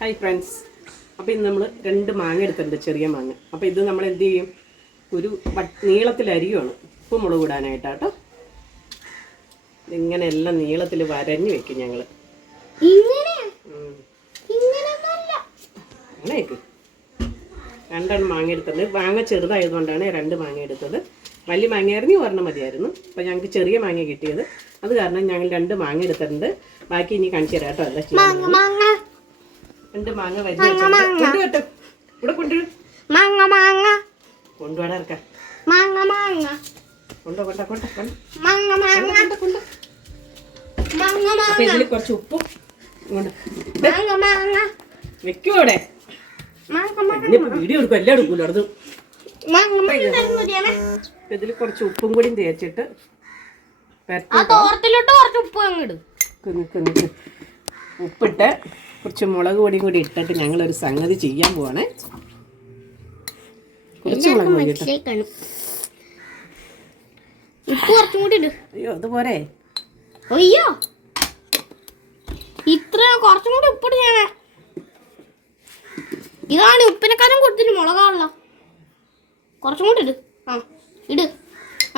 Hi friends. അപ്പോൾ ഇന്ന് നമ്മൾ 2 മാങ്ങ എടുത്തിട്ടുണ്ട്, ചെറിയ മാങ്ങ. അപ്പോൾ ഇത് നമ്മൾ എന്ത് ചെയ്യും, ഒരു നീളത്തിൽ അരിയുവാണ് ഉപ്പ് മുളക് ഇടാനായിട്ടാട്ടോ. ഇങ്ങനെ എല്ലാം നീളത്തിൽ വരഞ്ഞു വെക്കും ഞങ്ങൾ. അങ്ങനെയൊക്കെ 2 മാങ്ങ എടുത്തിട്ടുണ്ട്. മാങ്ങ ചെറുതായതുകൊണ്ടാണ് 2 മാങ്ങ എടുത്തത്. വലിയ മാങ്ങയായിരുന്നു ഒരെണ്ണം മതിയായിരുന്നു. അപ്പോൾ ഞങ്ങൾക്ക് ചെറിയ മാങ്ങ കിട്ടിയത്, അത് കാരണം ഞങ്ങൾ 2 മാങ്ങ എടുത്തിട്ടുണ്ട്. ബാക്കി ഇനി കാണിച്ചു തരാം കേട്ടോ. എന്താ ചെയ്യുന്നത്? 2 മാങ്ങ വരിഞ്ഞു വെച്ചിട്ട് ഇവിടെ കൊണ്ടുവരും. കൊണ്ടുപോടാ ഇറക്കാം. അപ്പൊ ഇതിൽ കുറച്ച് ഉപ്പും വെക്കൂടെ. വീഡിയോ എടുക്കും, എല്ലാം എടുക്കൂല. അത് ഇതിൽ കുറച്ച് ഉപ്പും കൂടി തേച്ചിട്ട് ഉപ്പിട്ട് കുറച്ച് മുളക് പൊടിയും കൂടി ഇട്ടിട്ട് ഞങ്ങളൊരു സംഗതി ചെയ്യാൻ പോവാണേ. കുറച്ച് മുളക് പൊടി ഇട്ടോ. അയ്യോ അത് പോരെ. അയ്യോ ഇത്ര കുറച്ചും കൂടി ഉപ്പിട്ട് ഞാൻ. ഇതാണ് ഉപ്പിനെക്കാളും കൊടുത്തിട്ട് മുളകാണല്ല. കുറച്ചും കൂടി ഇട്. ഇട്.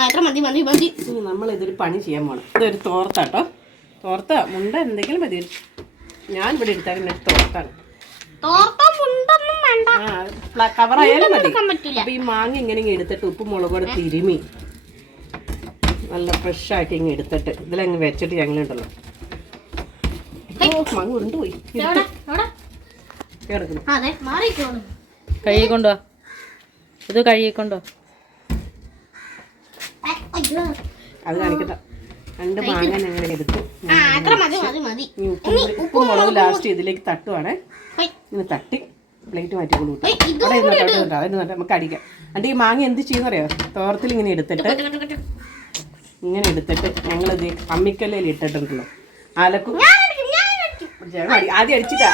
എത്ര മതി മതി മതി. നമ്മൾ ഇതൊരു പണി ചെയ്യാൻ പോണം. ഇതൊരു തോർത്താട്ടോ. തോർത്ത മുണ്ട എന്തെങ്കിലും മതി. ഞാൻ ഇവിടെ എടുത്താൽ തോർത്താണ്. കവറായാലും മതി. അപ്പൊ ഈ മാങ്ങ ഇങ്ങനെ എടുത്തിട്ട് ഉപ്പ് മുളക് കൂടെ തിരുമി നല്ല ഫ്രഷ് ആക്കി ഇങ്ങനെ എടുത്തിട്ട് ഇതിലങ്ങ് വെച്ചിട്ട് ഞങ്ങളുണ്ടല്ലോ. മാങ്ങ ഉരുണ്ടുപോയി. കഴുകിക്കൊണ്ടോ, ഇത് കഴുകിക്കൊണ്ടോ. അത് കാണിക്കട്ടെ. 2 മാങ്ങ ഞങ്ങൾ എടുത്തു. ഉപ്പ് മുളക് ലാസ്റ്റ് ഇതിലേക്ക് തട്ടുവാണേ. ഇങ്ങനെ തട്ടി പ്ലേറ്റ് മാറ്റിക്കൊള്ളൂ. നമുക്ക് അടിക്കാം. എന്നിട്ട് ഈ മാങ്ങ എന്ത് ചെയ്യുന്നറിയോ, തോർത്തിൽ ഇങ്ങനെ എടുത്തിട്ട് ഞങ്ങളിത് അമ്മിക്കല്ലയിൽ ഇട്ടിട്ടുണ്ടല്ലോ. അലക്കും. ആദ്യം അടിച്ചിട്ടാ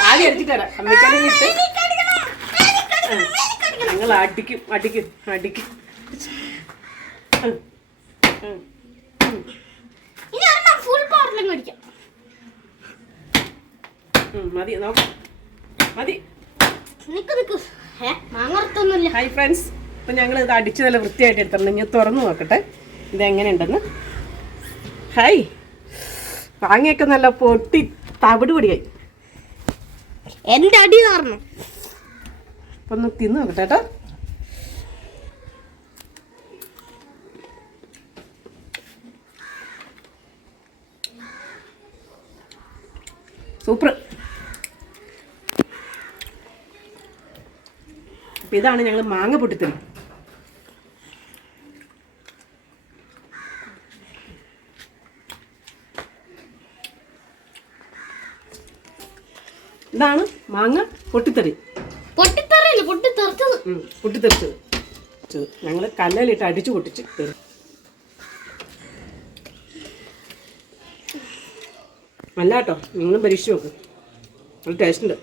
അമ്മിക്കല്ലയിൽ ഇട്ട് ഞങ്ങൾ അടിക്കും. മതി നോക്കാം, മതി. Hi friends. അപ്പം ഞങ്ങൾ ഇത് അടിച്ച് നല്ല വൃത്തിയായിട്ട് എടുത്തിട്ടുണ്ട്. ഞാൻ തുറന്നു നോക്കട്ടെ ഇതെങ്ങനെയുണ്ടെന്ന്. ഹായ്, മാങ്ങയൊക്കെ നല്ല പൊട്ടി തവിട് പൊടിയായി. എൻ്റെ അടി കാരണം അപ്പം ഒന്ന് തിന്ന് നോക്കട്ടെ കേട്ടോ. സൂപ്പർ. അപ്പം ഇതാണ് ഞങ്ങൾ മാങ്ങ പൊട്ടിത്തരും. ഇതാണ് മാങ്ങ പൊട്ടിത്തെറി. പൊട്ടിത്തെറിച്ചത് ഞങ്ങൾ കല്ലലിട്ട് അടിച്ചു പൊട്ടിച്ച് തരും. അല്ല കേട്ടോ, നിങ്ങളും പരീക്ഷിച്ച് നോക്കും. നല്ല ടേസ്റ്റ് ഉണ്ട്.